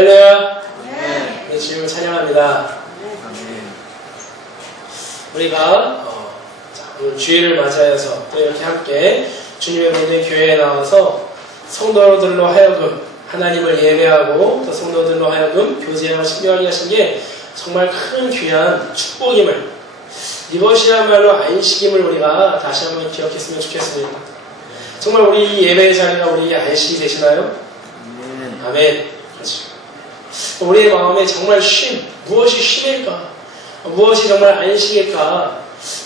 할렐루야. 네. 주님을 찬양합니다. 우리가 오늘 주일을 맞이하여서 또 이렇게 함께 주님의 믿는 교회에 나와서 성도들로 하여금 하나님을 예배하고 또 성도들로 하여금 교제하고 신경하게 하신 게 정말 큰 귀한 축복임을, 이것이야말로 안식임을 우리가 다시 한번 기억했으면 좋겠습니다. 정말 우리 이 예배의 자리가 우리의 안식이 되시나요? 아멘. 그렇죠. 우리의 마음에 정말 쉼, 무엇이 쉼일까? 무엇이 정말 안식일까?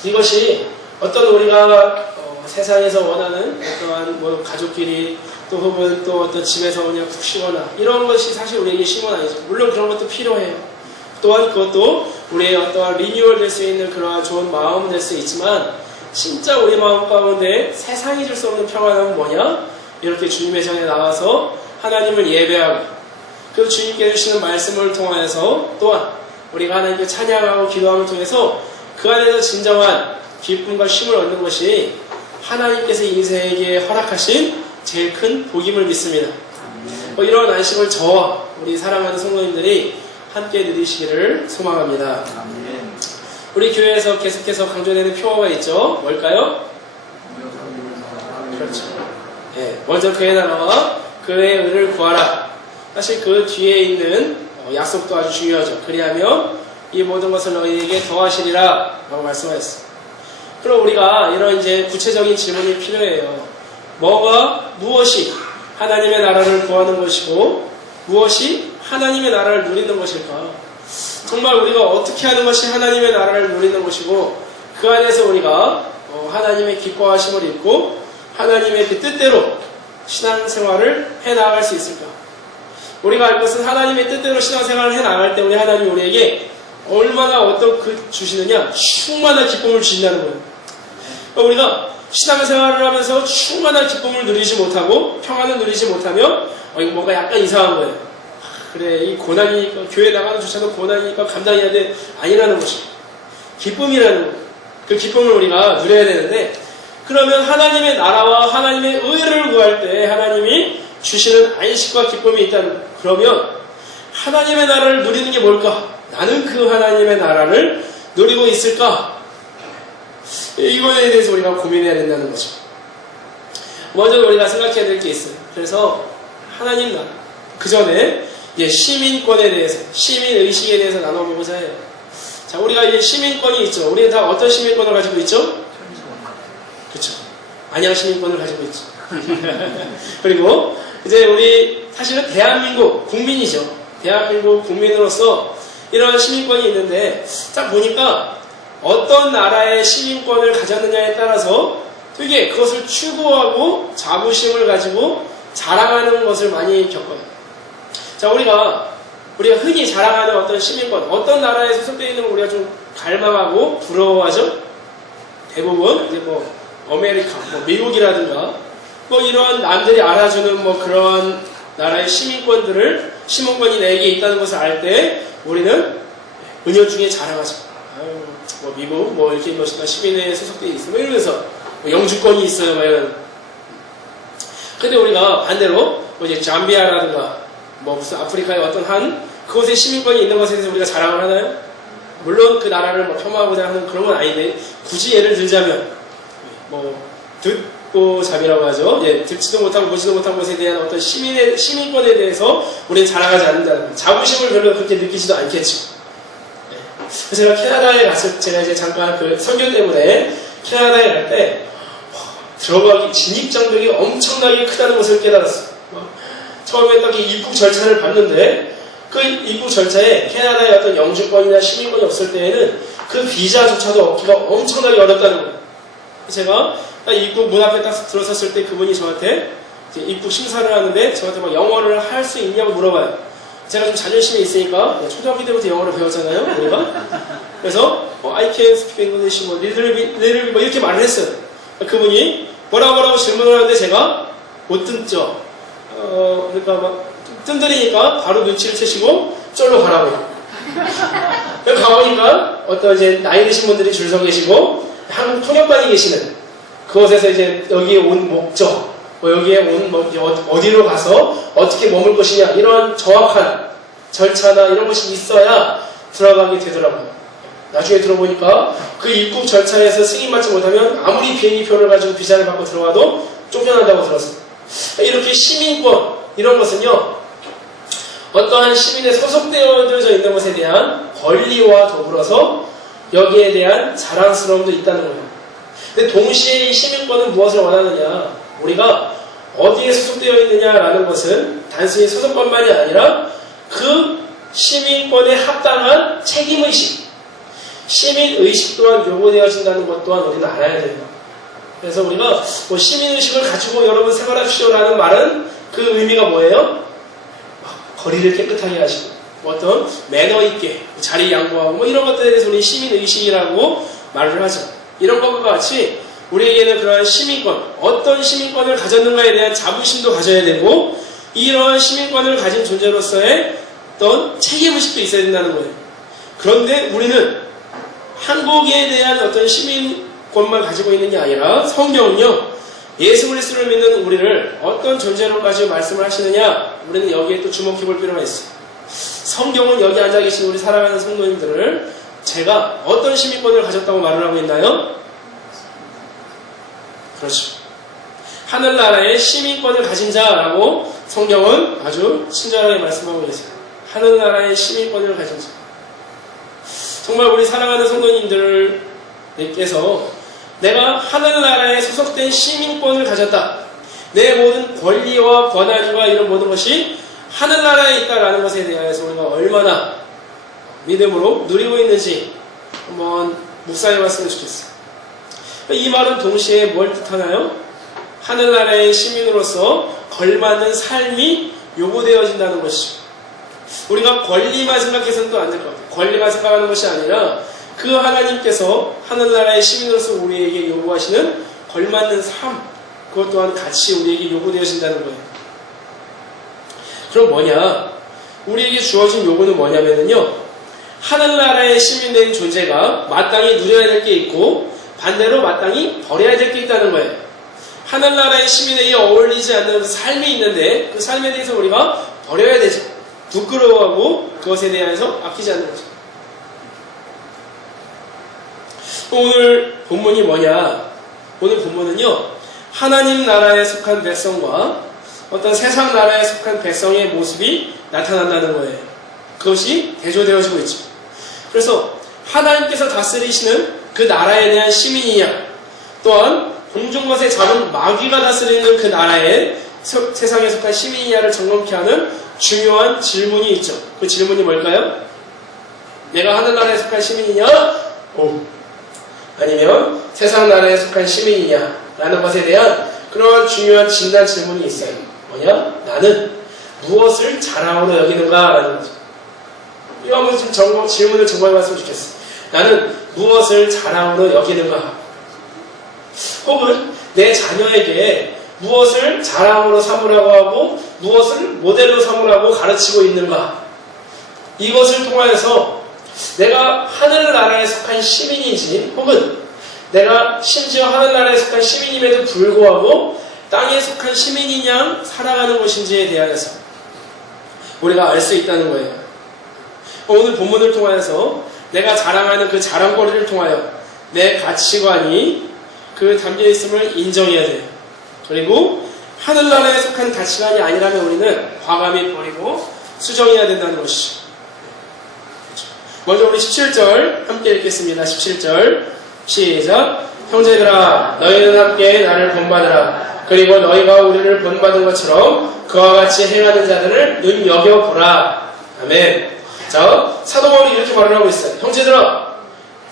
이것이 어떤 우리가 세상에서 원하는 어떠한 뭐 가족끼리 또 혹은 또 어떤 집에서 그냥 푹 쉬거나 이런 것이 사실 우리에게 쉼은 아니죠. 물론 그런 것도 필요해요. 또한 그것도 우리의 어떠한 리뉴얼 될 수 있는 그러한 좋은 마음 될 수 있지만, 진짜 우리 마음 가운데 세상이 줄 수 없는 평안은 뭐냐? 이렇게 주님의 전에 나와서 하나님을 예배하고 그 주님께 주시는 말씀을 통하여서 또한 우리가 하나님께 찬양하고 기도함을 통해서 그 안에서 진정한 기쁨과 쉼을 얻는 것이 하나님께서 인생에게 허락하신 제일 큰 복임을 믿습니다. 이런 안식을 저와 우리 사랑하는 성도님들이 함께 누리시기를 소망합니다. 우리 교회에서 계속해서 강조되는 표어가 있죠. 뭘까요? 그렇죠. 예, 먼저 그의 나라와 그의 의를 구하라. 사실 그 뒤에 있는 약속도 아주 중요하죠. 그리하면 이 모든 것을 너희에게 더하시리라 라고 말씀하셨어요. 그럼 우리가 이런 이제 구체적인 질문이 필요해요. 무엇이 하나님의 나라를 구하는 것이고 무엇이 하나님의 나라를 누리는 것일까? 정말 우리가 어떻게 하는 것이 하나님의 나라를 누리는 것이고 그 안에서 우리가 하나님의 기뻐하심을 입고 하나님의 그 뜻대로 신앙생활을 해나갈 수 있을까? 우리가 알 것은 하나님의 뜻대로 신앙생활을 해나갈 때 우리 하나님이 우리에게 얼마나 어떤 주시느냐? 충만한 기쁨을 주신다는 거예요. 그러니까 우리가 신앙생활을 하면서 충만한 기쁨을 누리지 못하고 평안을 누리지 못하면 이거 뭔가 약간 이상한 거예요. 그래, 이 고난이니까, 교회 나가는 조차도 고난이니까 감당해야 돼. 아니라는 것이 기쁨이라는 거예요. 그 기쁨을 우리가 누려야 되는데, 그러면 하나님의 나라와 하나님의 의를 구할 때 하나님이 주시는 안식과 기쁨이 있다는, 그러면 하나님의 나라를 누리는 게 뭘까? 나는 그 하나님의 나라를 누리고 있을까? 이거에 대해서 우리가 고민해야 된다는 거죠. 먼저 우리가 생각해야 될 게 있어요. 그래서 하나님 나라, 그 전에 시민권에 대해서, 시민의식에 대해서 나눠보고자 해요. 자, 우리가 이제 시민권이 있죠. 우리는 다 어떤 시민권을 가지고 있죠? 그렇죠. 안양 시민권을 가지고 있죠. 그리고 이제 우리 사실은 대한민국 국민이죠. 대한민국 국민으로서 이런 시민권이 있는데, 딱 보니까 어떤 나라의 시민권을 가졌느냐에 따라서 되게 그것을 추구하고 자부심을 가지고 자랑하는 것을 많이 겪어요. 자, 우리가 흔히 자랑하는 어떤 시민권, 어떤 나라에 소속되어 있는 걸 우리가 좀 갈망하고 부러워하죠? 대부분 이제 아메리카, 미국이라든가 이런 남들이 알아주는 그런 나라의 시민권이 내게 있다는 것을 알 때 우리는 은연중에 자랑하죠. 미국 이렇게 멋있다 시민회에 소속되어 있어 이러면서 영주권이 있어요 이런. 근데 우리가 반대로 이제 잠비아라든가 무슨 아프리카의 어떤 그곳에 시민권이 있는 것에 대해서 우리가 자랑을 하나요? 물론 그 나라를 폄하하고자 하는 그런 건 아닌데, 굳이 예를 들자면 듣고 잠이라고 하죠. 듣지도 못하고 보지도 못한 것에 대한 어떤 시민권에 대해서 우리는 자랑하지 않는다는 거예요. 자부심을 별로 그렇게 느끼지도 않겠죠. 제가 캐나다에 제가 이제 잠깐 그 선교 때문에 캐나다에 갈 때 들어가기 진입장벽이 엄청나게 크다는 것을 깨달았어요. 처음에 딱 이 입국 절차를 봤는데, 그 입국 절차에 캐나다의 어떤 영주권이나 시민권이 없을 때에는 그 비자조차도 얻기가 엄청나게 어렵다는 거예요. 제가 딱 입국 문 앞에 딱 들어섰을 때 그분이 저한테 이제 입국 심사를 하는데 저한테 영어를 할 수 있냐고 물어봐요. 제가 좀 자존심이 있으니까 초등학교 때부터 영어를 배웠잖아요, 우리가. 그래서 I can speak English, little bit 이렇게 말을 했어요. 그분이 뭐라고 질문을 하는데 제가 못 듣죠. 그러니까 뜸들이니까 바로 눈치를 채시고 쫄로 가라고. 여기 가보니까 어떤 이제 나이 드신 분들이 줄 서 계시고 한국 통역관이 계시는 그곳에서 이제 여기에 온 목적, 여기에 온 어디로 가서 어떻게 머물 것이냐, 이런 정확한 절차나 이런 것이 있어야 들어가게 되더라고요. 나중에 들어보니까 그 입국 절차에서 승인받지 못하면 아무리 비행기표를 가지고 비자를 받고 들어와도 쫓겨난다고 들었어요. 이렇게 시민권 이런 것은요, 어떠한 시민에 소속되어져 있는 것에 대한 권리와 더불어서 여기에 대한 자랑스러움도 있다는 거예요. 근데 동시에 이 시민권은 무엇을 원하느냐, 우리가 어디에 소속되어 있느냐라는 것은 단순히 소속권만이 아니라 그 시민권에 합당한 책임의식, 시민의식 또한 요구되어진다는 것 또한 우리는 알아야 됩니다. 그래서 우리가 뭐 시민의식을 가지고 여러분 생활합시오라는 말은 그 의미가 뭐예요? 거리를 깨끗하게 하시고 어떤 매너 있게 자리 양보하고 뭐 이런 것들에 대해서 우리 시민의식이라고 말을 하죠. 이런 것과 같이 우리에게는 그러한 시민권, 어떤 시민권을 가졌는가에 대한 자부심도 가져야 되고 이러한 시민권을 가진 존재로서의 어떤 책임의식도 있어야 된다는 거예요. 그런데 우리는 한국에 대한 어떤 시민권만 가지고 있는 게 아니라 성경은요, 예수 그리스도를 믿는 우리를 어떤 존재로까지 말씀을 하시느냐, 우리는 여기에 또 주목해 볼 필요가 있어요. 성경은 여기 앉아 계신 우리 사랑하는 성도님들을 제가 어떤 시민권을 가졌다고 말을 하고 있나요? 그렇죠. 하늘나라의 시민권을 가진 자라고 성경은 아주 친절하게 말씀하고 계세요. 하늘나라의 시민권을 가진 자. 정말 우리 사랑하는 성도님들께서 내가 하늘나라에 소속된 시민권을 가졌다. 내 모든 권리와 권한과 이런 모든 것이 하늘나라에 있다라는 것에 대해서 우리가 얼마나 믿음으로 누리고 있는지 한번 묵상해 봤으면 좋겠어요. 이 말은 동시에 뭘 뜻하나요? 하늘나라의 시민으로서 걸맞는 삶이 요구되어진다는 것이죠. 우리가 권리만 생각해서는 또 안 될 것 같아요. 권리만 생각하는 것이 아니라 그 하나님께서 하늘나라의 시민으로서 우리에게 요구하시는 걸맞는 삶, 그것 또한 같이 우리에게 요구되어진다는 거예요. 그럼 뭐냐? 우리에게 주어진 요구는 뭐냐면요, 하늘나라의 시민된 존재가 마땅히 누려야 될 게 있고 반대로 마땅히 버려야 될 게 있다는 거예요. 하늘나라의 시민에게 어울리지 않는 삶이 있는데 그 삶에 대해서 우리가 버려야 되죠. 부끄러워하고 그것에 대해서 아끼지 않는 거죠. 오늘 본문이 뭐냐? 오늘 본문은요, 하나님 나라에 속한 백성과 어떤 세상 나라에 속한 백성의 모습이 나타난다는 거예요. 그것이 대조되어지고 있죠. 그래서 하나님께서 다스리시는 그 나라에 대한 시민이냐, 또한 공중것에 잡은 마귀가 다스리는 그 나라에 세상에 속한 시민이냐를 점검케 하는 중요한 질문이 있죠. 그 질문이 뭘까요? 내가 하늘나라에 속한 시민이냐? 아니면 세상 나라에 속한 시민이냐? 라는 것에 대한 그러한 중요한 진단 질문이 있어요. 뭐냐? 나는 무엇을 자랑으로 여기는가? 라는 거죠. 이거 한번 좀 질문을 점검해 봤으면 좋겠어. 나는 무엇을 자랑으로 여기는가? 혹은 내 자녀에게 무엇을 자랑으로 삼으라고 하고 무엇을 모델로 삼으라고 가르치고 있는가? 이것을 통하여서 내가 하늘나라에 속한 시민인지, 혹은 내가 심지어 하늘나라에 속한 시민임에도 불구하고 땅에 속한 시민이냐 살아가는 것인지에 대하여서 우리가 알 수 있다는 거예요. 오늘 본문을 통하여서 내가 자랑하는 그 자랑거리를 통하여 내 가치관이 그 담겨있음을 인정해야 돼요. 그리고 하늘나라에 속한 가치관이 아니라면 우리는 과감히 버리고 수정해야 된다는 것이죠. 먼저 우리 17절 함께 읽겠습니다. 17절 시작. 형제들아, 너희는 함께 나를 본받으라. 그리고 너희가 우리를 본받은 것처럼 그와 같이 행하는 자들을 눈여겨보라. 아멘. 자, 사도 바울이 이렇게 말을 하고 있어요. 형제들아,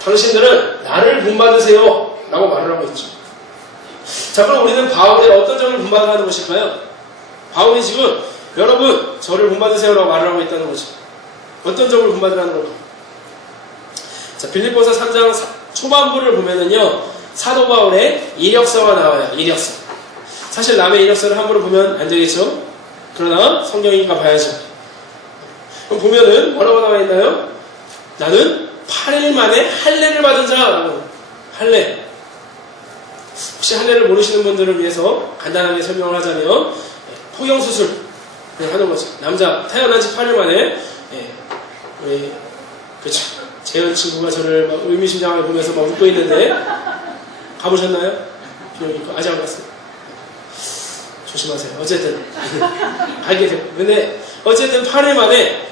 당신들은 나를 본받으세요 라고 말을 하고 있죠. 자, 그럼 우리는 바울의 어떤 점을 본받아가는 것일까요? 바울이 지금 여러분 저를 본받으세요 라고 말을 하고 있다는 거죠. 어떤 점을 본받으라는 걸까? 자, 빌립보서 3장 초반부를 보면은요, 사도 바울의 이력서가 나와요. 이력서. 사실 남의 이력서를 함부로 보면 안 되겠죠? 그러나 성경이니까 봐야죠. 그럼 보면은 뭐라고 나와 있나요? 나는 8일 만에 할례를 받은 자라고. 할례. 혹시 할례를 모르시는 분들을 위해서 간단하게 설명을 하자면 포경수술 하는 거죠. 남자 태어난 지 8일 만에 예. 우리 그쵸. 재현 친구가 저를 막 의미심장하게 보면서 막 웃고 있는데 가보셨나요? 비오니까 아직 안 갔어요. 조심하세요. 어쨌든 가게 되고 근데 어쨌든 8일 만에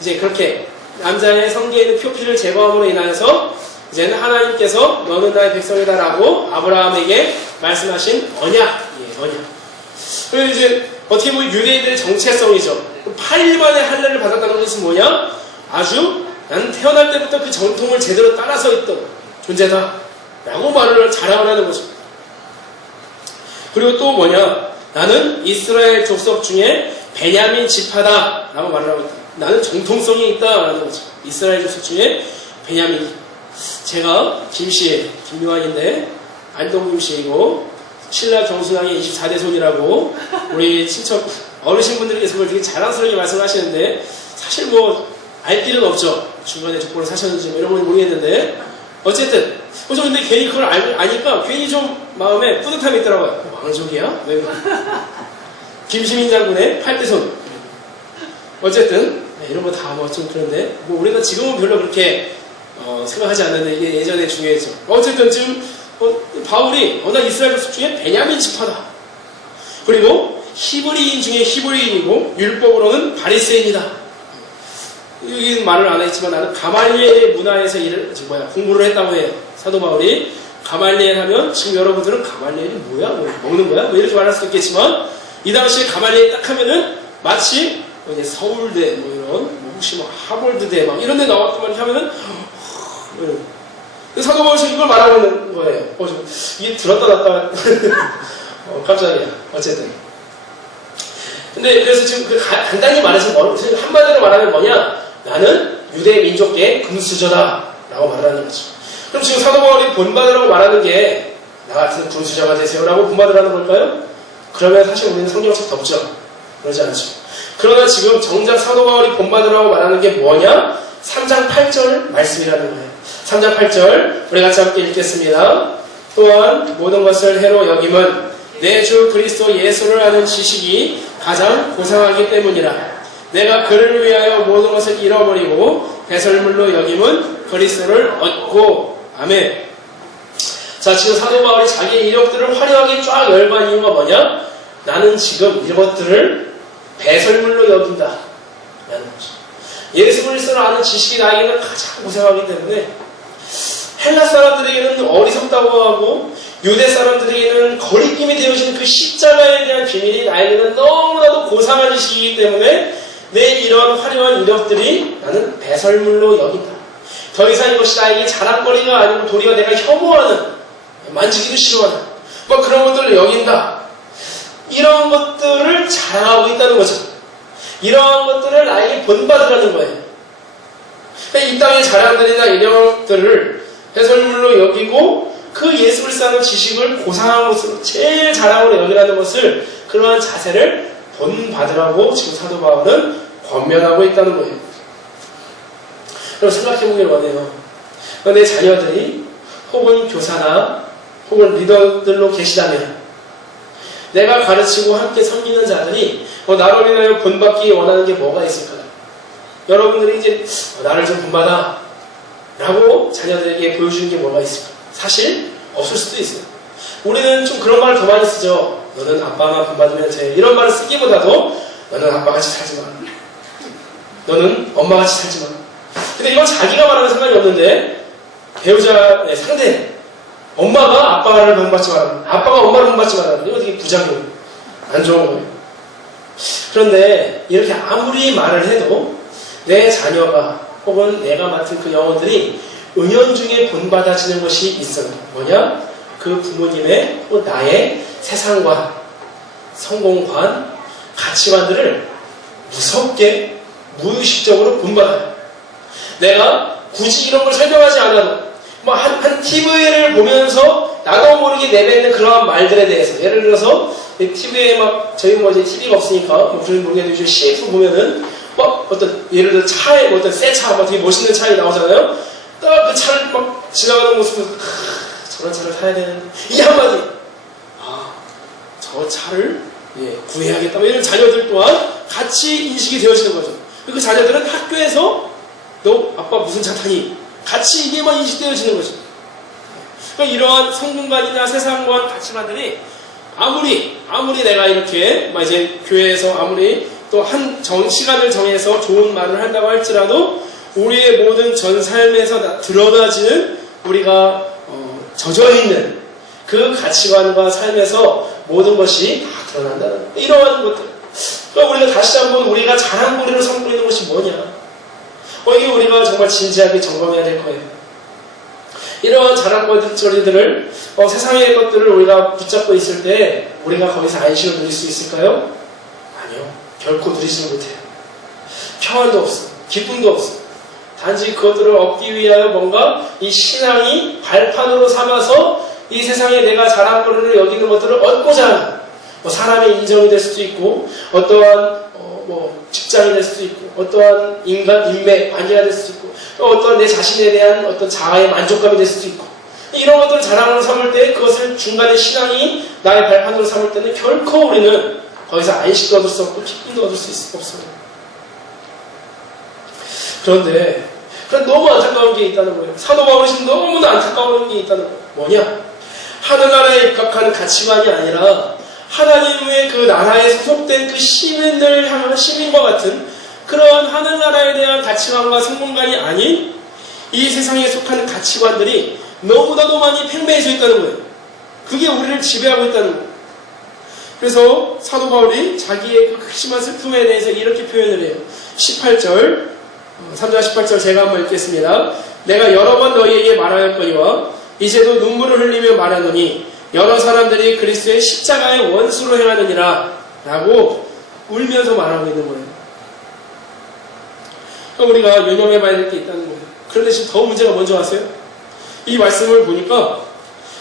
이제 그렇게 남자의 성기에 있는 표피를 제거함으로 인하여서 이제는 하나님께서 너는 나의 백성이다라고 아브라함에게 말씀하신 언약. 예, 언약. 그리고 이제 어떻게 보면 유대인들의 정체성이죠. 8일 만에 할례를 받았다는 것은 뭐냐? 아주 나는 태어날 때부터 그 전통을 제대로 따라서 있던 존재다 라고 말을 자랑을 하는 거죠. 그리고 또 뭐냐? 나는 이스라엘 족속 중에 베냐민 지파다 라고 말을 하고 있다. 나는 정통성이 있다 라는 거죠. 이스라엘 족속 중에 베냐민. 제가 김씨에 김요한인데 안동 김씨이고 신라 경순왕의 24대 손이라고 우리 친척 어르신분들께서 그걸 되게 자랑스럽게 말씀하시는데 사실 뭐 알 길은 없죠. 중간에 족보를 사셨는지 뭐 이런 건 모르겠는데 어쨌든 저 근데 괜히 그걸 아니까 괜히 좀 마음에 뿌듯함이 있더라고요. 왕족이야? 왜 그래? 김시민 장군의 8대 손. 어쨌든 네, 이런 거 다 뭐 좀 그런데 뭐 우리가 지금은 별로 그렇게 생각하지 않는데 이게 예전에 중요했죠. 어쨌든 지금 바울이 나 이스라엘 족속 중에 베냐민 지파다. 그리고 히브리인 중에 히브리인이고 율법으로는 바리새인이다. 여기는 말을 안 했지만 나는 가말리엘의 문화에서 공부를 했다고 해요. 사도 바울이 가말리엘 하면 지금 여러분들은 가말리엘이 뭐야? 뭐 먹는 거야? 뭐 이렇게 말할 수도 있겠지만 이 당시에 가말리엘 딱 하면은 마치 이제 서울대 뭐 이런 뭐 혹시 뭐 하버드대 막 이런 데 나왔더만 하면은 사도 바울이 이걸 말하고 있는 거예요. 이게 들었다 놨다 깜짝이야. 어쨌든 근데 그래서 지금 간단히 말해서 한마디로 말하면 뭐냐? 나는 유대 민족계의 금수저다 라고 말하는 거죠. 그럼 지금 사도 바울이 본받으라고 말하는 게 나 같은 금수저가 되세요라고 본받으라는 걸까요? 그러면 사실 우리는 성경책 덮죠. 그러지 않죠. 그러나 지금 정작 사도 바울이 본받으라고 말하는 게 뭐냐? 3장 8절 말씀이라는 거예요. 3장 8절 우리 같이 함께 읽겠습니다. 또한 모든 것을 해로 여김은 내 주 그리스도 예수를 아는 지식이 가장 고상하기 때문이라. 내가 그를 위하여 모든 것을 잃어버리고 배설물로 여김은 그리스도를 얻고. 아멘. 자, 지금 사도 바울이 자기의 이력들을 화려하게 쫙 열반 이유가 뭐냐? 나는 지금 이것들을 배설물로 여긴다 라는 거죠. 예수 그리스도를 아는 지식이 나에게는 가장 고상하기 때문에 헬라 사람들에게는 어리석다고 하고 유대 사람들에게는 거리낌이 되어진 그 십자가에 대한 비밀이 나에게는 너무나도 고상한 지식이기 때문에 내 이런 화려한 이력들이 나는 배설물로 여긴다. 더 이상 이것이 나에게 자랑거리가 아니고 도리어 내가 혐오하는, 만지기도 싫어하는 뭐 그런 것들을 여긴다. 이런 것들을 자랑하고 있다는 거죠. 이러한 것들을 나에게 본받으라는 거예요. 이 땅의 자랑들이나 이력들을 배설물로 여기고 그 예수 그리스도의 지식을 고상한 것으로 제일 자랑으로 여기라는 것을 그러한 자세를 본받으라고 지금 사도 바울은 권면하고 있다는 거예요. 그럼 생각해보길 원해요. 내 자녀들이 혹은 교사나 혹은 리더들로 계시다면 내가 가르치고 함께 섬기는 자들이 나로 인하여 본받기 원하는 게 뭐가 있을까요? 여러분들이 이제 나를 좀 본받아 라고 자녀들에게 보여주는 게 뭐가 있을까요? 사실 없을 수도 있어요. 우리는 좀 그런 말을 더 많이 쓰죠. 너는 아빠만 본받으면 돼. 이런 말을 쓰기보다도 너는 아빠같이 살지 마. 너는 엄마같이 살지 마. 근데 이건 자기가 말하는 상관이 없는데 배우자의 상대 엄마가 아빠를 본받지 말라. 아빠가 엄마를 본받지 말라. 이거 되게 부작용. 안 좋은 거예요. 그런데 이렇게 아무리 말을 해도 내 자녀가 혹은 내가 맡은 그 영혼들이 은연중에 본받아지는 것이 있어요. 뭐냐? 그 부모님의 또 나의 세상관, 성공관, 가치관들을 무섭게 무의식적으로 본받아요. 내가 굳이 이런 걸 설명하지 않아도 한 TV를 보면서 나도 모르게 내뱉는 그러한 말들에 대해서 예를 들어서 TV에 저희 이제 TV가 없으니까 그런 모르겠는데 CF 보면은 어떤 예를 들어 차에 어떤 새 차 되게 멋있는 차이 나오잖아요. 딱 그 차를 지나가는 모습을 저런 차를 타야 되는데 이 한마디 저 차를 구해야겠다. 이런 자녀들 또한 같이 인식이 되어지는 거죠. 그 자녀들은 학교에서 너 아빠 무슨 차 타니? 같이 이게만 인식되어지는 거죠. 그러니까 이러한 성공관이나 세상관 가치관들이 아무리 내가 이렇게 이제 교회에서 아무리 또 한 시간을 정해서 좋은 말을 한다고 할지라도 우리의 모든 전 삶에서 드러나지는 우리가 젖어있는 그 가치관과 삶에서 모든 것이 다 드러난다는 이러한 것들. 그러니까 우리가 다시 한번 우리가 자랑거리로 삼고 있는 것이 뭐냐. 이게 우리가 정말 진지하게 점검해야 될 거예요. 이러한 자랑거리들을 세상의 것들을 우리가 붙잡고 있을 때 우리가 거기서 안식을 누릴 수 있을까요? 아니요. 결코 누리지는 못해요. 평안도 없어. 기쁨도 없어. 단지 그것들을 얻기 위하여 뭔가 이 신앙이 발판으로 삼아서 이 세상에 내가 자랑거리를 여기는 것들을 얻고자 하는 사람의 인정이 될 수도 있고 어떠한 직장이 될 수도 있고 어떠한 인맥, 관계가 될 수도 있고 또 어떠한 내 자신에 대한 어떤 자아의 만족감이 될 수도 있고 이런 것들을 자랑으로 삼을 때 그것을 중간에 신앙이 나의 발판으로 삼을 때는 결코 우리는 거기서 안식도 얻을 수 없고 기쁨도 얻을 수 없어요. 그런데 너무 안타까운 게 있다는 거예요. 사도 바울이 지금 너무나 안타까운 게 있다는 거예요. 뭐냐? 하늘나라에 입각하는 가치관이 아니라 하나님의 그 나라에 소속된 그 시민들 향한 시민과 같은 그러한 하늘나라에 대한 가치관과 성공관이 아닌 이 세상에 속하는 가치관들이 너무나도 많이 팽배해져 있다는 거예요. 그게 우리를 지배하고 있다는 거예요. 그래서 사도 바울이 자기의 그 극심한 슬픔에 대해서 이렇게 표현을 해요. 18절 3절 18절 제가 한번 읽겠습니다. 내가 여러 번 너희에게 말하였거니와 이제도 눈물을 흘리며 말하노니 여러 사람들이 그리스도의 십자가의 원수로 행하느니라 라고 울면서 말하고 있는 거예요. 그러니까 우리가 유념해봐야 될 게 있다는 거예요. 그런데 지금 더 문제가 먼저 왔어요. 이 말씀을 보니까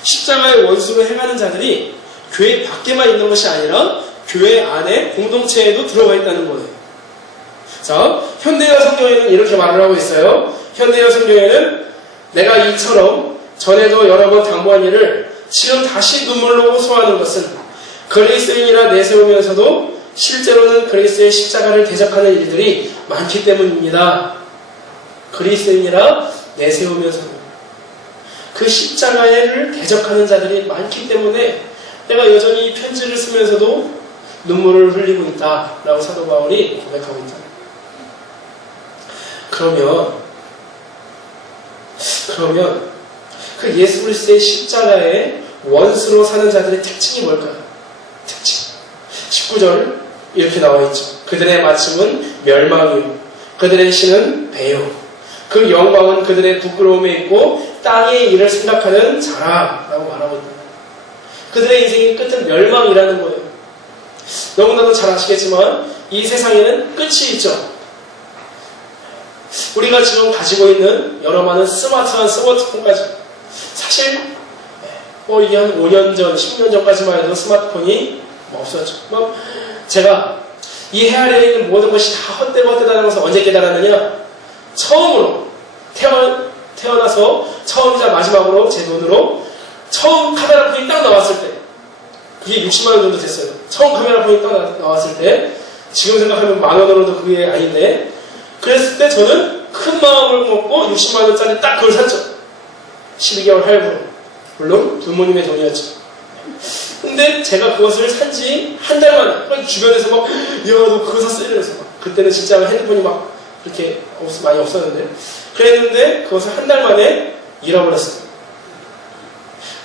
십자가의 원수로 행하는 자들이 교회 밖에만 있는 것이 아니라 교회 안에 공동체에도 들어가 있다는 거예요. 자, 현대어 성경에는 이렇게 말을 하고 있어요. 현대어 성경에는 내가 이처럼 전에도 여러 번 당부한 일을 지금 다시 눈물로 호소하는 것은 그리스도인이라 내세우면서도 실제로는 그리스도의 십자가를 대적하는 일들이 많기 때문입니다. 그리스도인이라 내세우면서도 그 십자가를 대적하는 자들이 많기 때문에 내가 여전히 이 편지를 쓰면서도 눈물을 흘리고 있다라고 사도 바울이 고백하고 있다. 그러면 그 예수 그리스도의 십자가의 원수로 사는 자들의 특징이 뭘까요? 특징. 19절 이렇게 나와 있죠. 그들의 마침은 멸망이요 그들의 신은 배요 그 영광은 그들의 부끄러움에 있고 땅의 일을 생각하는 자라라고 말하고 있다. 그들의 인생의 끝은 멸망이라는 거예요. 너무나도 잘 아시겠지만 이 세상에는 끝이 있죠. 우리가 지금 가지고 있는 여러 많은 스마트한 스마트폰까지 사실 이게 한 5년 전, 10년 전까지만 해도 스마트폰이 없었죠. 제가 이 해아래에 있는 모든 것이 다 헛되다는 것을 언제 깨달았느냐? 처음으로 태어나서 처음이자 마지막으로 제 돈으로 처음 카메라폰이 딱 나왔을 때 그게 60만 원 정도 됐어요. 처음 카메라폰이 딱 나왔을 때 지금 생각하면 만 원으로도 그게 아닌데 그랬을 때 저는 큰 마음을 먹고 60만 원짜리 딱 그걸 샀죠. 12개월 할부로. 물론 부모님의 돈이었죠. 근데 제가 그것을 산지 한 달 만에 주변에서 막 야 너 그거 샀어? 이러면서 막 그때는 진짜 핸드폰이 막 그렇게 많이 없었는데 그랬는데 그것을 한 달 만에 잃어버렸어요.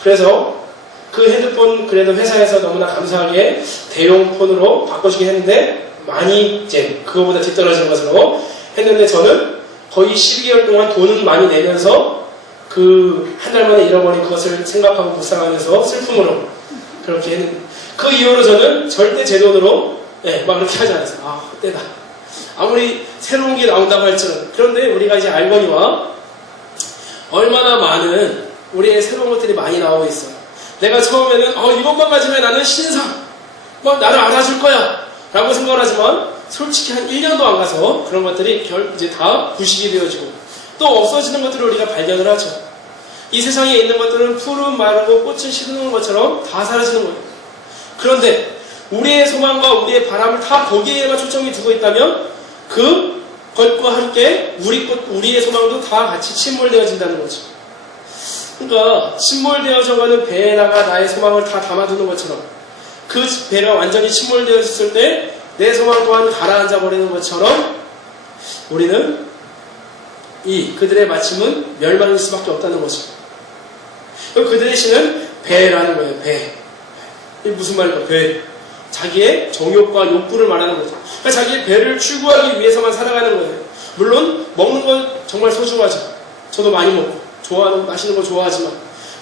그래서 그 핸드폰 그래도 회사에서 너무나 감사하게 대용 폰으로 바꿔주긴 했는데 많이 이제 그거보다 뒤떨어진 것으로 했는데 저는 거의 12개월 동안 돈은 많이 내면서 그 한 달 만에 잃어버린 것을 생각하고 묵상하면서 슬픔으로 그렇게 했는데 그 이후로 저는 절대 제 돈으로 막 그렇게 하지 않았어요. 헛되다. 아무리 새로운 게 나온다고 할지는 그런데 우리가 이제 알거니와 얼마나 많은 우리의 새로운 것들이 많이 나오고 있어요. 내가 처음에는 이것만 가지면 나는 신상 나를 알아줄 거야 라고 생각을 하지만 솔직히 한 1년도 안 가서 그런 것들이 이제 다 부식이 되어지고 또 없어지는 것들을 우리가 발견을 하죠. 이 세상에 있는 것들은 푸른 마르고 꽃은 시드는 것처럼 다 사라지는 거예요. 그런데 우리의 소망과 우리의 바람을 다 거기에만 초점이 두고 있다면 그 것과 함께 우리의 소망도 다 같이 침몰되어진다는 거죠. 그러니까 침몰되어져가는 배에다가 나의 소망을 다 담아두는 것처럼 그 배가 완전히 침몰되었을 때 내 소망 또한 가라앉아 버리는 것처럼 우리는 그들의 마침은 멸망일 수밖에 없다는 거죠. 그들의 신은 배라는 거예요. 배. 이게 무슨 말일까? 배. 자기의 정욕과 욕구를 말하는 거죠. 그러니까 자기의 배를 추구하기 위해서만 살아가는 거예요. 물론 먹는 건 정말 소중하죠. 저도 많이 먹고 맛있는 거 좋아하지만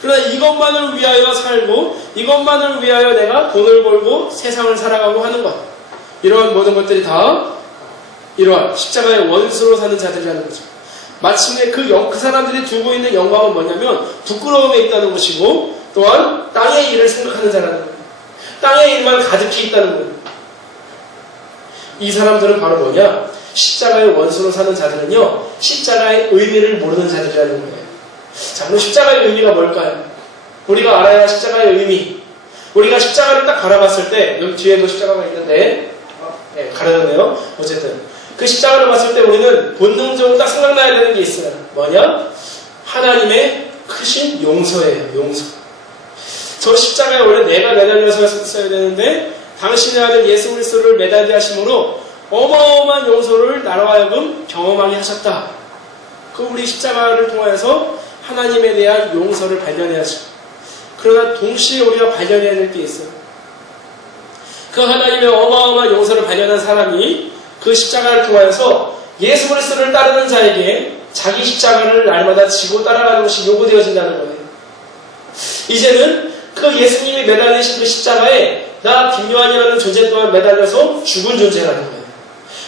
그러나 이것만을 위하여 살고 이것만을 위하여 내가 돈을 벌고 세상을 살아가고 하는 것, 이러한 모든 것들이 다 이러한 십자가의 원수로 사는 자들이라는 거죠. 마침내 그 사람들이 두고 있는 영광은 뭐냐면 부끄러움에 있다는 것이고 또한 땅의 일을 생각하는 자라는 거예요. 땅의 일만 가득히 있다는 거예요. 이 사람들은 바로 뭐냐? 십자가의 원수로 사는 자들은요, 십자가의 의미를 모르는 자들이라는 거예요. 자, 그럼 십자가의 의미가 뭘까요? 우리가 알아야 할 십자가의 의미. 우리가 십자가를 딱 바라봤을 때, 여기 뒤에도 십자가가 있는데, 네, 가려졌네요. 어쨌든. 그 십자가를 봤을 때 우리는 본능적으로 딱 생각나야 되는 게 있어요. 뭐냐? 하나님의 크신 용서예요. 용서. 저 십자가에 원래 내가 매달려서 있어야 되는데 당신의 아들 예수 그리스도를 매달게 하심으로 어마어마한 용서를 나로 하여금 경험하게 하셨다. 그 우리 십자가를 통해서 하나님에 대한 용서를 발견해야죠. 그러나 동시에 우리가 발견해야 될 게 있어요. 그 하나님의 어마어마한 용서를 발견한 사람이 그 십자가를 통해서 예수 그리스도를 따르는 자에게 자기 십자가를 날마다 지고 따라가는 것이 요구되어진다는 거예요. 이제는 그 예수님이 매달리신 그 십자가에 나 김요한이라는 존재 또한 매달려서 죽은 존재라는 거예요.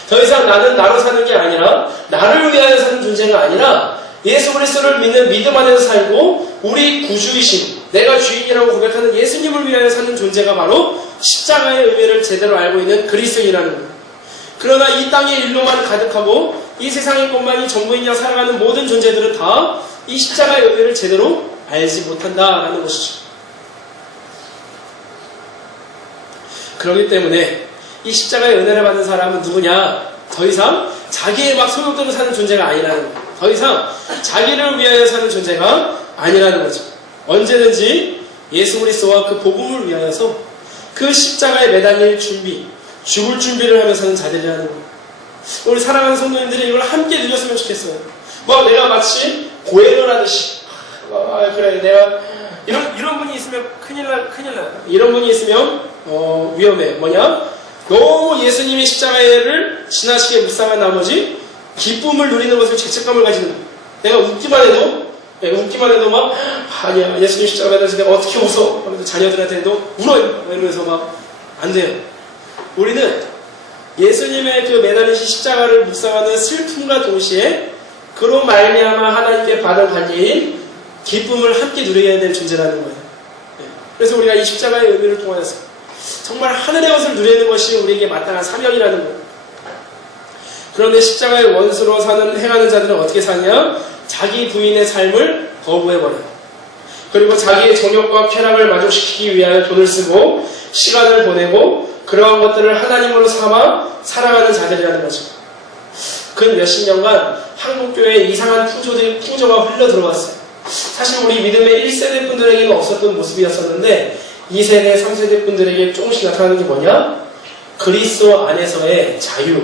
더 이상 나는 나로 사는 게 아니라 나를 위하여 사는 존재가 아니라 예수 그리스도를 믿는 믿음 안에서 살고 우리 구주이신 내가 주인이라고 고백하는 예수님을 위하여 사는 존재가 바로 십자가의 의미를 제대로 알고 있는 그리스도인이라는 거예요. 그러나 이 땅의 일로만 가득하고 이 세상의 것만이 전부이냐 살아가는 모든 존재들은 다 이 십자가의 의미를 제대로 알지 못한다라는 것이죠. 그렇기 때문에 이 십자가의 은혜를 받는 사람은 누구냐? 더 이상 자기의 막 소욕대로 사는 존재가 아니라는 거예요. 더 이상 자기를 위하여 사는 존재가 아니라는 거죠. 언제든지 예수 그리스도와 그 복음을 위하여서 그 십자가에 매달릴 준비, 죽을 준비를 하며 사는 자들이라는 거예요. 우리 사랑하는 성도님들이 이걸 함께 누렸으면 좋겠어요. 내가 마치 고행을 하듯이 그래 내가 이런 분이 있으면 큰일 나. 이런 분이 있으면 위험해. 뭐냐? 너무 예수님의 십자가를 지나치게 묵상한 나머지 기쁨을 누리는 것을 죄책감을 가지는 거예요. 내가 웃기만 해도 막 아니야 예수님 십자가 매달려서 내가 어떻게 웃어? 하면서 자녀들한테도 울어요. 이러면서 막 안 돼요. 우리는 예수님의 그 매달리신 십자가를 묵상하는 슬픔과 동시에 그로 말미암아 하나님께 받은 관계인 기쁨을 함께 누려야 될 존재라는 거예요. 그래서 우리가 이 십자가의 의미를 통해서 정말 하늘의 것을 누리는 것이 우리에게 마땅한 사명이라는 거예요. 그런데 십자가의 원수로 행하는 자들은 어떻게 사냐? 자기 부인의 삶을 거부해버려요. 그리고 자기의 정욕과 쾌락을 만족시키기 위하여 돈을 쓰고 시간을 보내고 그러한 것들을 하나님으로 삼아 살아가는 자들이라는 거죠. 근 몇십 년간 한국교회에 이상한 풍조가 흘러 들어왔어요. 사실 우리 믿음의 1세대 분들에게는 없었던 모습이었었는데 2세대, 3세대 분들에게 조금씩 나타나는 게 뭐냐? 그리스도 안에서의 자유,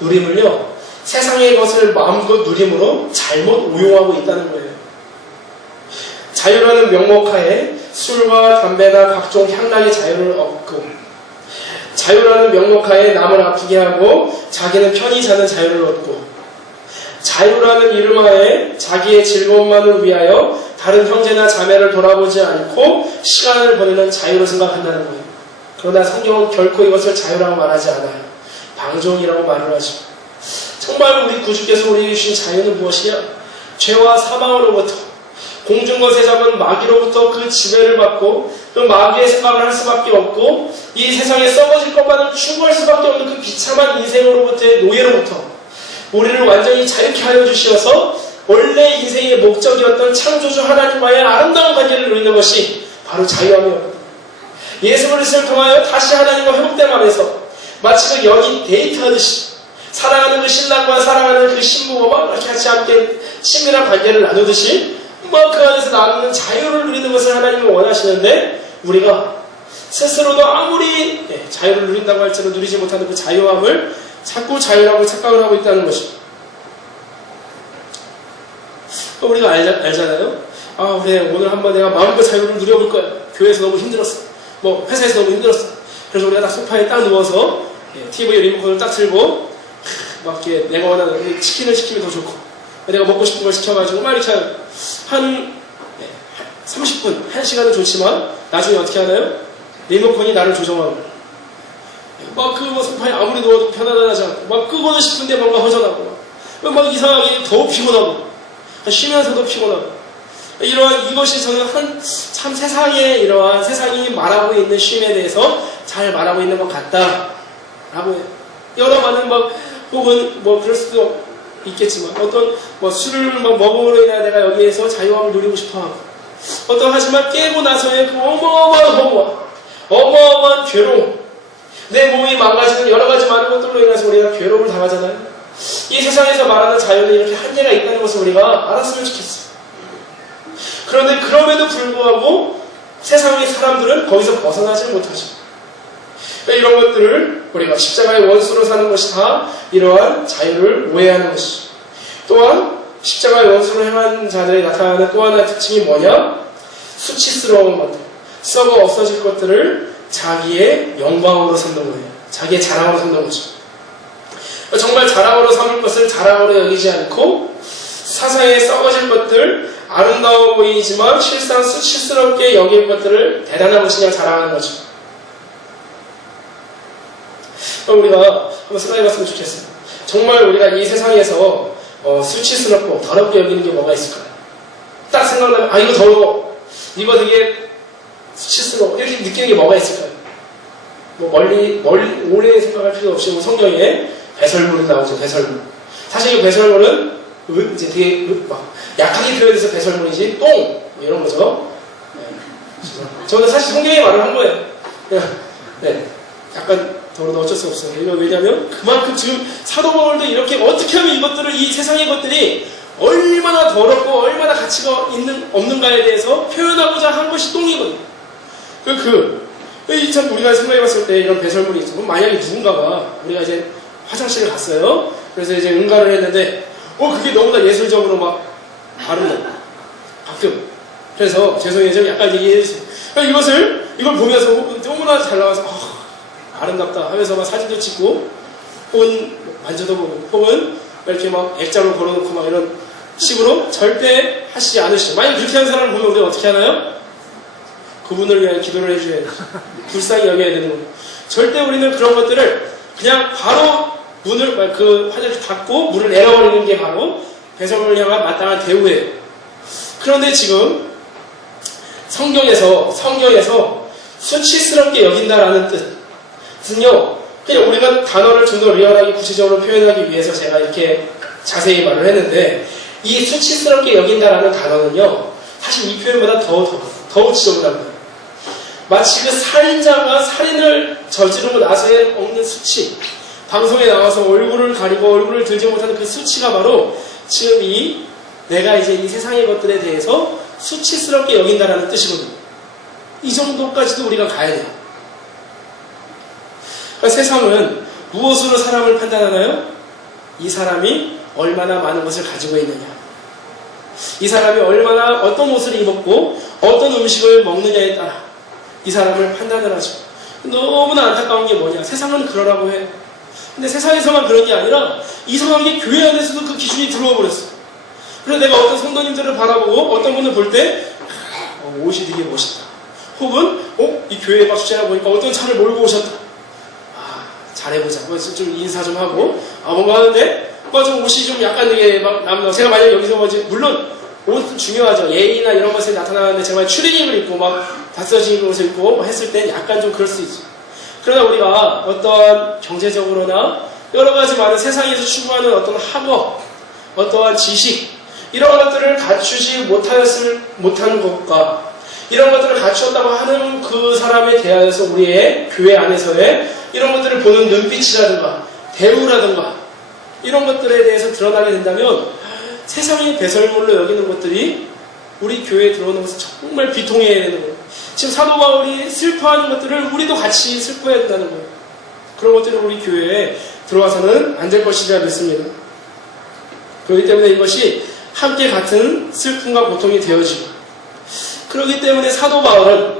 누림을요, 세상의 것을 마음껏 누림으로 잘못 오용하고 있다는 거예요. 자유라는 명목하에 술과 담배나 각종 향락의 자유를 얻고, 자유라는 명목하에 남을 아프게 하고 자기는 편히 사는 자유를 얻고, 자유라는 이름하에 자기의 즐거움만을 위하여 다른 형제나 자매를 돌아보지 않고 시간을 보내는 자유를 생각한다는 거예요. 그러나 성경은 결코 이것을 자유라고 말하지 않아요. 방종이라고 말을 하죠. 정말 우리 구주께서 우리에게 주신 자유는 무엇이냐? 죄와 사망으로부터, 공중것에 잡은 마귀로부터 그 지배를 받고 그 마귀의 생각을 할 수밖에 없고 이 세상에 썩어질 것만을 추구할 수밖에 없는 그 비참한 인생으로부터의 노예로부터 우리를 완전히 자유케 하여 주시어서 원래 인생의 목적이었던 창조주 하나님과의 아름다운 관계를 누리는 것이 바로 자유함이었거든요. 예수 그리스도를 통하여 다시 하나님과 회복됨 안에서 마치 그 연인 데이트하듯이 사랑하는 그 신랑과 사랑하는 그 신부가 막 이렇게 같이 함께 친밀한 관계를 나누듯이 막 그 안에서 나누는 자유를 누리는 것을 하나님은 원하시는데 우리가 스스로도 아무리 자유를 누린다고 할지라도 누리지 못하는 그 자유함을 자꾸 자유라고 착각을 하고 있다는 것입니다. 우리가 알잖아요. 아 그래 오늘 한번 내가 마음껏 자유를 누려볼 거야. 교회에서 너무 힘들었어. 뭐 회사에서 너무 힘들었어. 그래서 우리가 딱 소파에 딱 누워서 TV 리모컨을 딱 틀고 막 이렇게 내가 원하는 치킨을 시키면 더 좋고 내가 먹고 싶은 걸 시켜가지고 막 이렇게 한 30분, 1시간은 좋지만 나중에 어떻게 하나요? 리모컨이 나를 조정하고 막 그 소파에 아무리 누워도 편안하지 않고 막 끄고는 싶은데 뭔가 허전하고 막 이상하게 더 피곤하고 쉬면서도 피곤하고 이러한 이것이 저는 참 세상에 이러한 세상이 말하고 있는 쉼에 대해서 잘 말하고 있는 것 같다라고 해요. 여러 많은 혹은 그럴 수도 있겠지만 어떤 술을 먹음으로 인해 내가 여기에서 자유함을 누리고 싶어하고 하지만 깨고 나서의 그 어마어마한 괴로움 내 몸이 망가지는 여러 가지 많은 것들로 인해서 우리가 괴로움을 당하잖아요. 이 세상에서 말하는 자유는 이렇게 한계가 있다는 것을 우리가 알았으면 좋겠어요. 그런데 그럼에도 불구하고 세상의 사람들은 거기서 벗어나지 못하죠. 이런 것들을 우리가 십자가의 원수로 사는 것이 다 이러한 자유를 오해하는 것이죠. 또한 십자가의 원수로 행한 자들이 나타나는 또 하나의 특징이 뭐냐? 수치스러운 것들, 썩어 없어질 것들을 자기의 영광으로 삼는 거예요. 자기의 자랑으로 삼는 거죠. 정말 자랑으로 삼을 것을 자랑으로 여기지 않고 사상에 썩어질 것들, 아름다워 보이지만 실상 수치스럽게 여길 것들을 대단한 것이냐 자랑하는 거죠. 우리가 한번 생각해봤으면 좋겠어요. 정말 우리가 이 세상에서 수치스럽고 더럽게 여기는 게 뭐가 있을까요? 딱 생각나면 이거 더러워, 이거 되게 수치스러워 이렇게 느끼는 게 뭐가 있을까요? 멀리 오래 생각할 필요 없이 성경에 배설물이 나오죠. 배설물. 사실 이 배설물은 이제 되게 약하게 표현해서 배설물이지 똥 이런 거죠. 저는 사실 성경에 말을 한 거예요. 약간 더러도 어쩔 수 없어요. 이거 왜냐면 그만큼 지금 사도 바울도 이렇게 어떻게 하면 이것들을 이 세상의 것들이 얼마나 더럽고 얼마나 가치가 없는가에 대해서 표현하고자 한 것이 똥이거든요. 참 우리가 생각해봤을 때 이런 배설물이 있어. 그럼 만약에 누군가가 우리가 이제 화장실을 갔어요. 그래서 이제 응가를 했는데 그게 너무나 예술적으로 아름다워. 가끔. 그래서 죄송해요. 좀 약간 얘기해주세요. 이걸 보면서 너무나 잘 나와서 아름답다 하면서 사진도 찍고 혹은 만져도 보고 혹은 이렇게 액자로 걸어놓고 이런 식으로 절대 하시지 않으시죠. 만약 그렇게 하는 사람을 보면 우리가 어떻게 하나요? 그분을 위한 기도를 해줘야 돼요. 불쌍히 여겨야 되는 거예요. 절대 우리는 그런 것들을 그냥 바로 문을 그 화장실 닫고 문을 내려버리는 게 바로 배설물을 향한 마땅한 대우예요. 그런데 지금 성경에서 수치스럽게 여긴다라는 뜻은요, 그냥 우리가 단어를 좀 더 리얼하게 구체적으로 표현하기 위해서 제가 이렇게 자세히 말을 했는데 이 수치스럽게 여긴다라는 단어는요, 사실 이 표현보다 더 지저분합니다. 마치 그 살인자가 살인을 저지르고 나서에 얻는 수치, 방송에 나와서 얼굴을 가리고 얼굴을 들지 못하는 그 수치가 바로 지금 내가 이제 이 세상의 것들에 대해서 수치스럽게 여긴다라는 뜻이거든요. 이 정도까지도 우리가 가야 돼요. 그러니까 세상은 무엇으로 사람을 판단하나요? 이 사람이 얼마나 많은 것을 가지고 있느냐, 이 사람이 얼마나 어떤 옷을 입었고 어떤 음식을 먹느냐에 따라 이 사람을 판단을 하죠. 너무나 안타까운 게 뭐냐, 세상은 그러라고 해. 근데 세상에서만 그런 게 아니라 이상하게 교회 안에서도 그 기준이 들어와 버렸어. 그래서 내가 어떤 성도님들을 바라보고 어떤 분을 볼 때 옷이 되게 멋있다, 혹은 이 교회에 막 주제나 보니까 어떤 차를 몰고 오셨다, 잘해보자, 좀 인사 좀 하고 뭔가 하는데 좀 옷이 좀 약간 되게 제가 만약에 여기서 물론 옷은 중요하죠. 예의나 이런 것에 나타나는데 제가 추리닝을 입고 다써진 옷을 입고 했을 때 약간 좀 그럴 수 있죠. 그러나 우리가 어떤 경제적으로나 여러 가지 많은 세상에서 추구하는 어떤 학업, 어떠한 지식, 이런 것들을 갖추지 못하는 것과 이런 것들을 갖추었다고 하는 그 사람에 대하여서 우리의 교회 안에서의 이런 것들을 보는 눈빛이라든가 대우라든가 이런 것들에 대해서 드러나게 된다면 세상의 배설물로 여기는 것들이 우리 교회에 들어오는 것은 정말 비통해야 되는 거예요. 지금 사도 바울이 슬퍼하는 것들을 우리도 같이 슬퍼해야 된다는 거예요. 그런 것들이 우리 교회에 들어와서는 안 될 것이라 믿습니다. 그렇기 때문에 이것이 함께 같은 슬픔과 고통이 되어지고, 그렇기 때문에 사도 바울은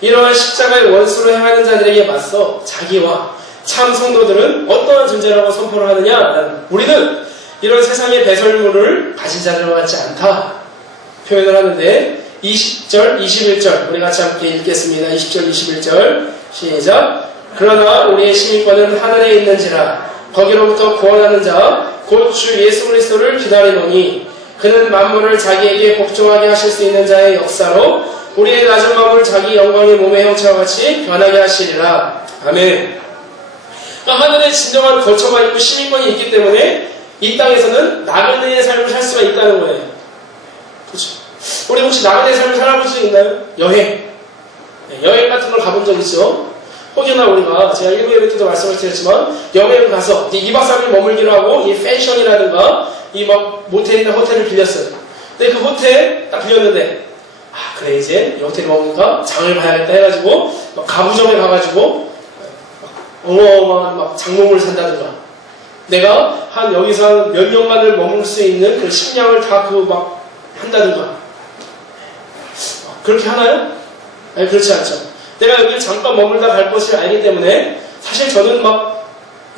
이러한 십자가의 원수로 행하는 자들에게 맞서 자기와 참 성도들은 어떠한 존재라고 선포를 하느냐? 우리는 이런 세상의 배설물을 가진 자들과 같지 않다 표현을 하는데, 20절, 21절 우리 같이 함께 읽겠습니다. 20절, 21절 시작. 그러나 우리의 시민권은 하늘에 있는지라 거기로부터 구원하는 자 곧 주 예수 그리스도를 기다리노니 그는 만물을 자기에게 복종하게 하실 수 있는 자의 역사로 우리의 낮은 마음을 자기 영광의 몸의 형체와 같이 변하게 하시리라. 아멘. 그러니까 하늘에 진정한 거처가 있고 시민권이 있기 때문에 이 땅에서는 나그네의 삶을 살 수가 있다는 거예요. 그렇죠? 우리 혹시 나그네의 삶을 살아볼 수 있나요? 여행. 네, 여행 같은 걸 가본 적 있죠? 혹여나 우리가 제가 1부 예배 때도 말씀을 드렸지만 여행을 가서 2박 3일 머물기로 하고 이 펜션이라든가 이 막 모텔이나 호텔을 빌렸어요. 근데 그 호텔 딱 빌렸는데 그래 이제 이 호텔에 머무니까 장을 봐야겠다 해가지고 막 가구점에 가가지고 어마어마한 막 장롱을 산다든가 내가 한 여기서 한 몇 년간을 머물 수 있는 그 식량을 다 그 막 한다든가 그렇게 하나요? 아니 그렇지 않죠. 내가 여기 잠깐 머물다 갈 것을 알기 때문에 사실 저는 막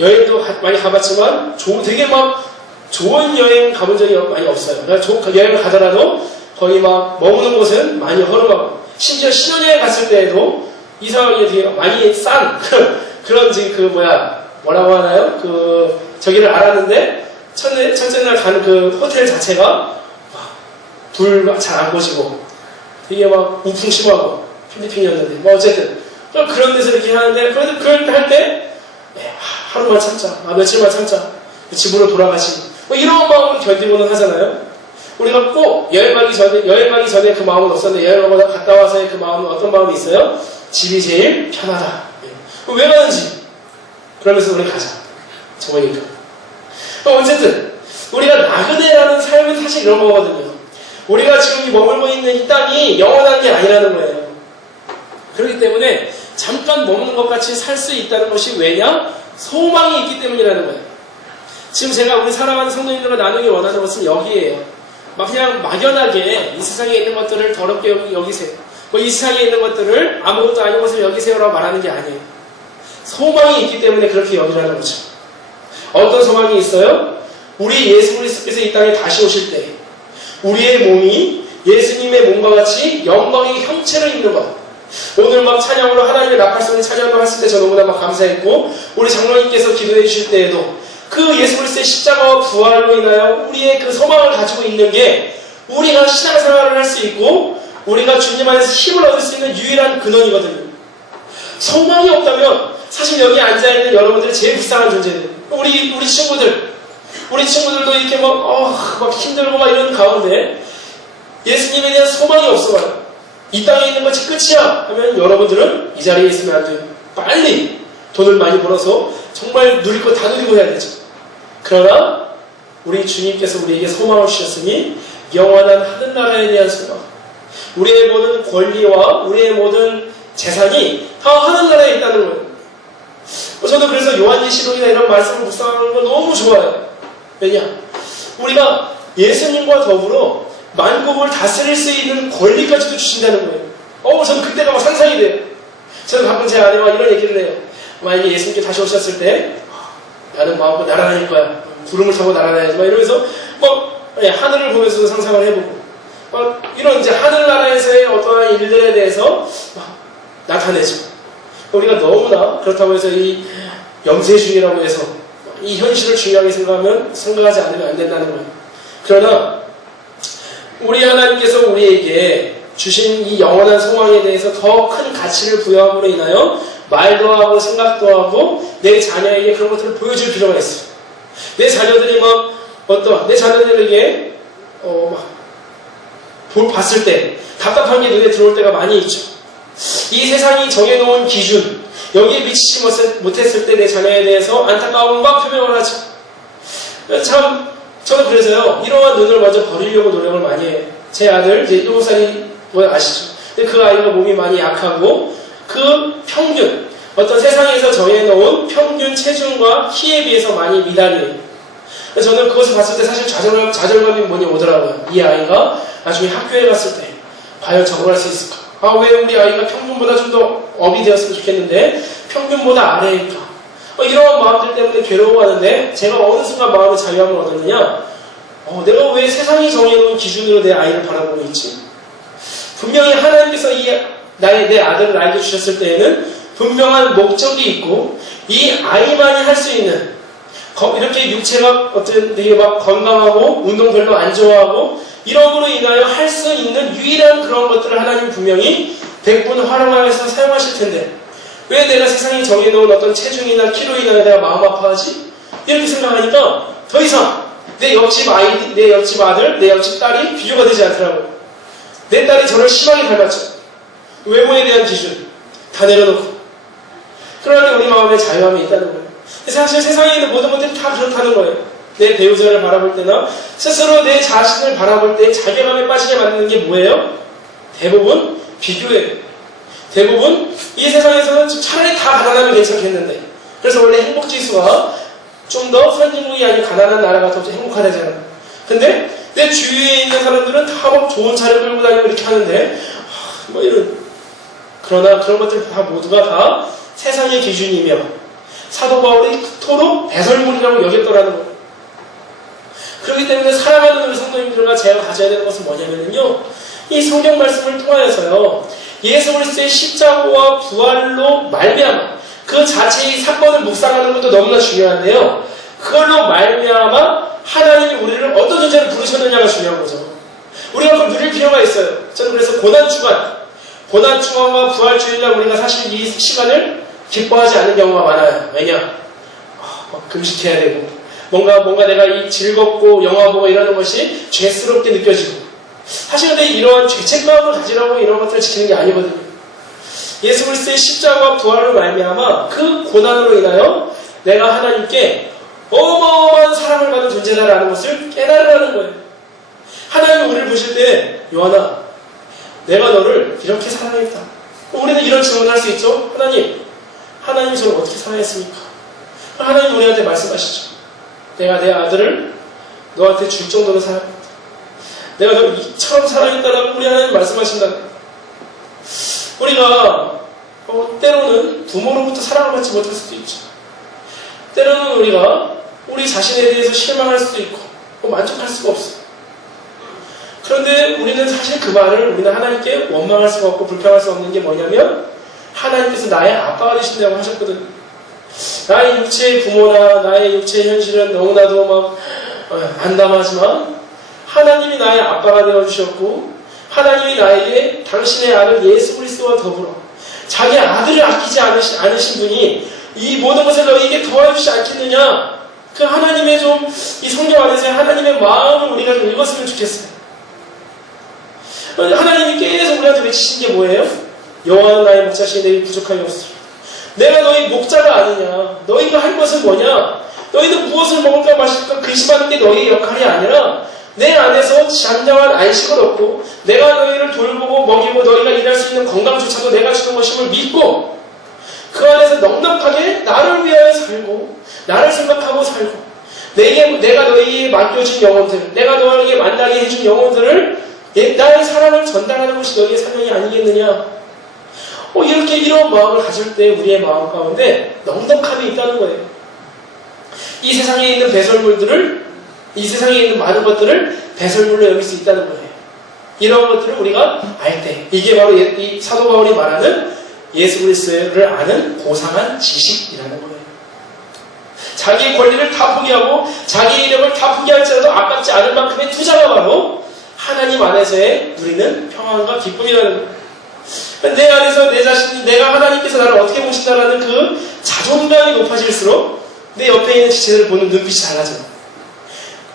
여행도 많이 가봤지만 되게 막 좋은 여행 가본 적이 많이 없어요. 그러니까 여행을 가더라도 거의 막 머무는 곳은 많이 허름하고 심지어 신혼여행 갔을 때에도 이상하게 되게 많이 싼 그런 뭐라고 하나요? 저기를 알았는데 첫째 날 가는 그 호텔 자체가 불 잘 안 꺼지고 되게 막 우풍 심하고 필리핀이었는데 뭐 어쨌든 그런 데서 이렇게 하는데 그래도 그럴 때 할 때 하루만 참자 며칠만 참자 집으로 돌아가시 뭐 이런 마음을 견디고는 하잖아요. 우리가 꼭 여행 가기 전에 그 마음은 없었는데 여행을 갔다 와서의 그 마음은 어떤 마음이 있어요? 집이 제일 편하다. 왜 가는지 그러면서 우리 가자 좋으니까. 어쨌든 우리가 나그네라는 삶은 사실 이런 거거든요. 우리가 지금 머물고 있는 이 땅이 영원한 게 아니라는 거예요. 그렇기 때문에 잠깐 머무는 것 같이 살 수 있다는 것이 왜냐? 소망이 있기 때문이라는 거예요. 지금 제가 우리 사랑하는 성도님들과 나누기 원하는 것은 여기에요. 막 그냥 막연하게 이 세상에 있는 것들을 더럽게 여기세요. 이 세상에 있는 것들을 아무것도 아닌 것을 여기세요라고 말하는 게 아니에요. 소망이 있기 때문에 그렇게 여기라는 거죠. 어떤 소망이 있어요? 우리 예수 그리스도께서 이 땅에 다시 오실 때 우리의 몸이 예수님의 몸과 같이 영광의 형체를 입는 것. 오늘 막 찬양으로 하나님의 나팔소리 찬양을 했을 때 저 너무나 막 감사했고 우리 장로님께서 기도해 주실 때에도 그 예수 그리스도의 십자가와 부활로 인하여 우리의 그 소망을 가지고 있는 게 우리가 신앙생활을 할 수 있고 우리가 주님 안에서 힘을 얻을 수 있는 유일한 근원이거든요. 소망이 없다면 사실 여기 앉아있는 여러분들이 제일 불쌍한 존재예요. 우리 친구들도 이렇게 막 힘들고 막 이런 가운데 예수님에 대한 소망이 없어요. 이 땅에 있는 것이 끝이야 하면 여러분들은 이 자리에 있으면 안 돼요. 빨리 돈을 많이 벌어서 정말 누릴 거 다 누리고 해야 되죠. 그러나 우리 주님께서 우리에게 소망을 주셨으니 영원한 하늘나라에 대한 소망, 우리의 모든 권리와 우리의 모든 재산이 다 하늘나라에 있다는 거예요. 저도 그래서 요한계시록이나 이런 말씀을 묵상하는 거 너무 좋아요. 왜냐? 우리가 예수님과 더불어 만국을 다스릴 수 있는 권리까지도 주신다는 거예요. 저는 그때가 막 상상이 돼요. 저는 가끔 제 아내와 이런 얘기를 해요. 만약에 예수님께 다시 오셨을 때 나는 마음껏 날아다닐 거야. 구름을 타고 날아다녀야지. 막 이러면서 하늘을 보면서도 상상을 해보고 이런 이제 하늘나라에서의 어떠한 일들에 대해서 나타내죠. 우리가 너무나 그렇다고 해서 이 염세주의라고 해서 이 현실을 중요하게 생각하지 않으면 안 된다는 거예요. 그러나 우리 하나님께서 우리에게 주신 이 영원한 소망에 대해서 더 큰 가치를 부여함으로 인하여 말도 하고 생각도 하고 내 자녀에게 그런 것들을 보여줄 필요가 있어요. 내 자녀들이 내 자녀들에게 봤을 때 답답한 게 눈에 들어올 때가 많이 있죠. 이 세상이 정해놓은 기준 여기에 미치지 못했을 때 내 자녀에 대해서 안타까움과 표명을 하죠. 참 저는 그래서요 이러한 눈을 먼저 버리려고 노력을 많이 해요. 제 아들 이제 7살이 뭐 아시죠? 근데 그 아이가 몸이 많이 약하고 그 평균 어떤 세상에서 정해놓은 평균 체중과 키에 비해서 많이 미달이에요. 저는 그것을 봤을 때 사실 좌절감이 많이 오더라고요. 이 아이가 나중에 학교에 갔을 때 과연 적응할 수 있을까? 아, 왜 우리 아이가 평균보다 좀 더 업이 되었으면 좋겠는데 평균보다 아래일까? 이런 마음들 때문에 괴로워하는데 제가 어느 순간 마음의 자유함을 얻었느냐? 내가 왜 세상이 정해놓은 기준으로 내 아이를 바라보고 있지? 분명히 하나님께서 내 아들을 나에게 주셨을 때에는 분명한 목적이 있고 이 아이만이 할 수 있는 이렇게 육체가 되게 막 건강하고 운동 별로 안 좋아하고 이런 거로 인하여 할 수 있는 유일한 그런 것들을 하나님 분명히 100분 활용하여서 사용하실 텐데 왜 내가 세상이 정해놓은 어떤 체중이나 키로 인하여 내가 마음 아파하지? 이렇게 생각하니까 더 이상 내 옆집 아이, 내 옆집 아들, 내 옆집 딸이 비교가 되지 않더라고요. 내 딸이 저를 심하게 닮았죠. 외모에 대한 기준 다 내려놓고 그러니 우리 마음에 자유함이 있다는 거예요. 사실 세상에 있는 모든 것들이 다 그렇다는 거예요. 내 배우자를 바라볼 때나 스스로 내 자신을 바라볼 때 자괴감에 빠지게 만드는 게 뭐예요? 대부분 비교예요. 대부분 이 세상에서는 차라리 다 가난하면 괜찮겠는데 그래서 원래 행복지수가 좀 더 선진국이 아닌 가난한 나라가 더 행복하다잖아. 근데 내 주위에 있는 사람들은 다 막 좋은 차를 끌고 다니고 이렇게 하는데 뭐 이런 그러나 그런 것들 다 모두가 다 세상의 기준이며 사도 바울이 그토록 배설물이라고 여겼더라는 거예요. 그렇기 때문에 사랑하는 우리 성도님들과 제가 가져야 되는 것은 뭐냐면요 이 성경 말씀을 통하여서요 예수 그리스도의 십자가와 부활로 말미암아 그 자체의 사건을 묵상하는 것도 너무나 중요한데요 그걸로 말미암아 하나님이 우리를 어떤 존재로 부르셨느냐가 중요한 거죠. 우리가 그걸 누릴 필요가 있어요. 저는 그래서 고난주간과 부활주일날 우리가 사실 이 시간을 기뻐하지 않는 경우가 많아요. 왜냐? 금식해야 되고 뭔가 내가 이 즐겁고 영화 보고 이러는 것이 죄스럽게 느껴지고 사실 근데 이러한 죄책감을 가지라고 이런 것들을 지키는 게 아니거든요. 예수 그리스도의 십자가와 부활을 말미암아 그 고난으로 인하여 내가 하나님께 어마어마한 사랑을 받은 존재다라는 것을 깨달으라는 거예요. 하나님이 우리를 보실 때 요한아 내가 너를 이렇게 사랑했다. 우리는 이런 질문을 할 수 있죠. 하나님이 저를 어떻게 사랑했습니까? 하나님 우리한테 말씀하시죠. 내가 내 아들을 너한테 줄 정도로 사랑했다. 내가 너를 이처럼 사랑했다라고 우리 하나님 말씀하신다. 우리가 때로는 부모로부터 사랑을 받지 못할 수도 있죠. 때로는 우리가 우리 자신에 대해서 실망할 수도 있고 만족할 수가 없어요. 그런데 우리는 사실 그 말을 우리는 하나님께 원망할 수가 없고 불평할 수 없는 게 뭐냐면 하나님께서 나의 아빠가 되신다고 하셨거든요. 나의 육체의 부모나 나의 육체의 현실은 너무나도 막 안담하지만 하나님이 나의 아빠가 되어주셨고 하나님이 나에게 당신의 아들 예수 그리스도와 더불어 자기 아들을 아끼지 않으신 분이 이 모든 것을 너희에게 도와주지 않겠느냐. 그 하나님의 이 성경 안에서 하나님의 마음을 우리가 읽었으면 좋겠어요. 하나님이 계속 우리한테 외치신 게 뭐예요? 여호와는 나의 목자시니 내게 부족함이 없으리라. 내가 너희 목자가 아니냐. 너희가 할 것은 뭐냐? 너희는 무엇을 먹을까 마실까 근심하는 게 너희의 역할이 아니라 내 안에서 잠잠한 안식을 얻고 내가 너희를 돌보고 먹이고 너희가 일할 수 있는 건강조차도 내가 주는 것임을 믿고 그 안에서 넉넉하게 나를 위하여 살고 나를 생각하고 살고 내가 너희에게 맡겨준 영혼들 내가 너희에게 만나게 해준 영혼들을 나의 사랑을 전달하는 것이 너희의 사명이 아니겠느냐. 이런 마음을 가질 때 우리의 마음 가운데 넉넉함이 있다는 거예요. 이 세상에 있는 배설물들을 이 세상에 있는 많은 것들을 배설물로 여길 수 있다는 거예요. 이런 것들을 우리가 알 때 이게 바로 이 사도 바울이 말하는 예수 그리스도를 아는 고상한 지식이라는 거예요. 자기의 권리를 다 포기하고 자기의 이력을 다 포기할지라도 아깝지 않을 만큼의 투자가 바로 하나님 안에서의 누리는 평안과 기쁨이라는 거예요. 내 안에서 내 자신이 내가 하나님께서 나를 어떻게 보신다라는 그 자존감이 높아질수록 내 옆에 있는 지체들을 보는 눈빛이 달라져요.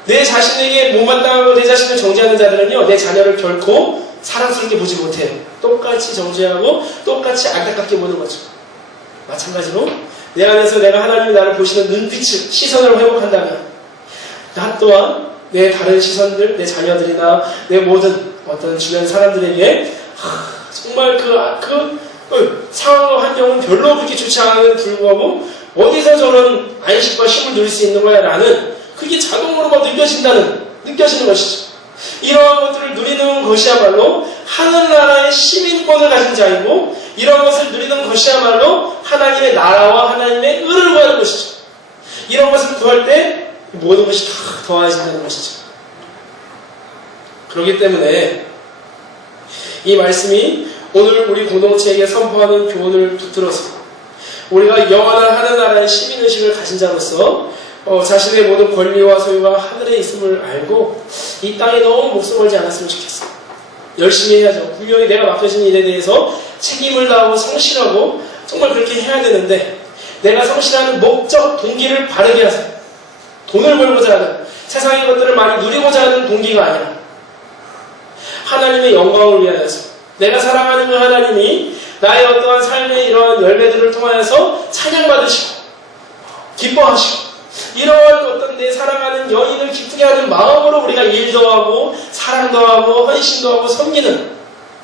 내 자신에게 못마땅하고 내 자신을 정죄하는 자들은요 내 자녀를 결코 사랑스럽게 보지 못해요. 똑같이 정죄하고 똑같이 안타깝게 보는 거죠. 마찬가지로 내 안에서 내가 하나님이 나를 보시는 눈빛을 시선을 회복한다면 나 또한 내 다른 시선들, 내 자녀들이나 내 모든 어떤 주변 사람들에게 정말 상황과 환경은 별로 그렇게 좋지 않은 불구하고 어디서 저런 안식과 쉼을 누릴 수 있는 거야 라는 그게 자동으로 막 느껴지는 것이죠. 이러한 것들을 누리는 것이야말로 하늘나라의 시민권을 가진 자이고 이러한 것을 누리는 것이야말로 하나님의 나라와 하나님의 의를 구하는 것이죠. 이런 것을 구할 때 모든 것이 다 더해진다는 것이죠. 그렇기 때문에 이 말씀이 오늘 우리 공동체에게 선포하는 교훈을 붙들어서 우리가 영원한 하늘나라의 시민의식을 가진 자로서 자신의 모든 권리와 소유가 하늘에 있음을 알고 이 땅에 너무 목숨 걸지 않았으면 좋겠어. 열심히 해야죠. 분명히 내가 맡겨진 일에 대해서 책임을 다하고 성실하고 정말 그렇게 해야 되는데 내가 성실하는 목적, 동기를 바르게 하세요. 돈을 벌고자 하는 세상의 것들을 많이 누리고자 하는 동기가 아니라 하나님의 영광을 위하여서 내가 사랑하는 그 하나님이 나의 어떠한 삶의 이러한 열매들을 통하여서 찬양받으시고 기뻐하시고 이러한 어떤 내 사랑하는 연인을 기쁘게 하는 마음으로 우리가 일도 하고 사랑도 하고 헌신도 하고 섬기는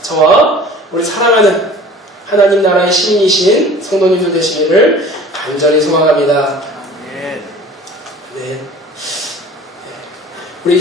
저와 우리 사랑하는 하나님 나라의 시민이신 성도님들 되시기를 간절히 소망합니다. 네.